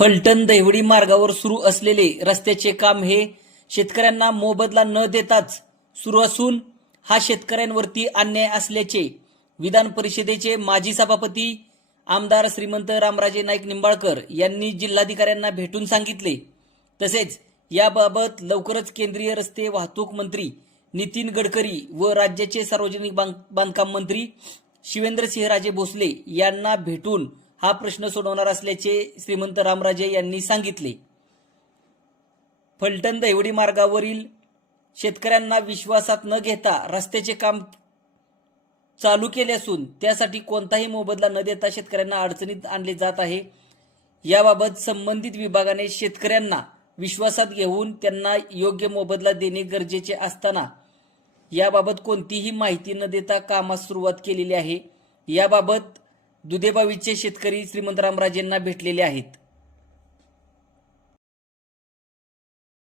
फलटण दहिवडी मार्गावर सुरू असलेले रस्त्याचे काम हे शेतकऱ्यांना मोबदला न देताच सुरू असून हा शेतकऱ्यांवरती अन्याय असल्याचे विधान परिषदेचे माजी सभापती आमदार श्रीमंत रामराजे नाईक निंबाळकर यांनी जिल्हाधिकाऱ्यांना भेटून सांगितले। तसेच याबाबत लवकरच केंद्रीय रस्ते वाहतूक मंत्री नितीन गडकरी व राज्याचे सार्वजनिक बांधकाम मंत्री शिवेंद्रसिंहराजे भोसले यांना भेटून हा प्रश्न सोडवणार असल्याचे श्रीमंत रामराजे यांनी सांगितले। फलटण दहिवडी मार्गावरील शेतकऱ्यांना विश्वासात न घेता रस्त्याचे काम चालू केले असून त्यासाठी कोणताही मोबदला न देता शेतकऱ्यांना अडचणीत आणले जात आहे। याबाबत संबंधित विभागाने शेतकऱ्यांना विश्वासात घेऊन त्यांना योग्य मोबदला देणे गरजेचे असताना याबाबत कोणतीही माहिती न देता कामास सुरुवात केलेली आहे। याबाबत दुधेबावीचे शेतकरी श्रीमंत रामराजेंना भेटलेले आहेत।